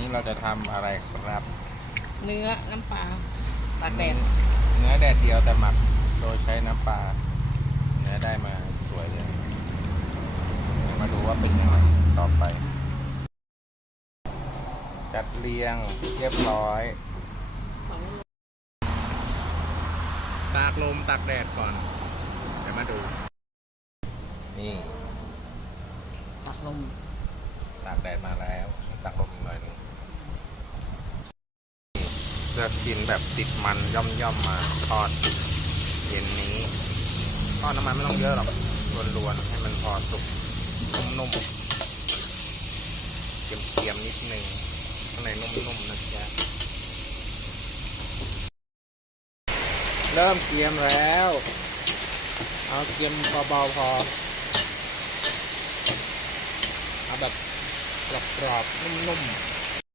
นี่เราจะทำอะไรครับ เนื้อน้ำปลาตากแดด เนื้อแดดเดียวแต่หมักโดยใช้น้ำปลาเนื้อได้มาสวยเลยเดี๋ยวมาดูว่าเป็นยังไงต่อไป จัดเรียงเรียบร้อย 2 โล ตากลมตากแดดก่อนเดี๋ยวมาดู นี่ ตักลม ตากแดดมาแล้วตากลมอีกหน่อยหนึงเลือกกินแบบติดมันย่อมมาทอดเย็นนี้ทอดน้ำมันไม่ต้องเยอะหรอกรวนๆให้มันพอสุกนุ่มๆเกรียมๆนิดนึงข้างในนุ่มๆนะจ๊ะเริ่มเกรียมแล้ว เอาเกรียมเบาๆพอเอาแบบกรอบๆนุ่มๆ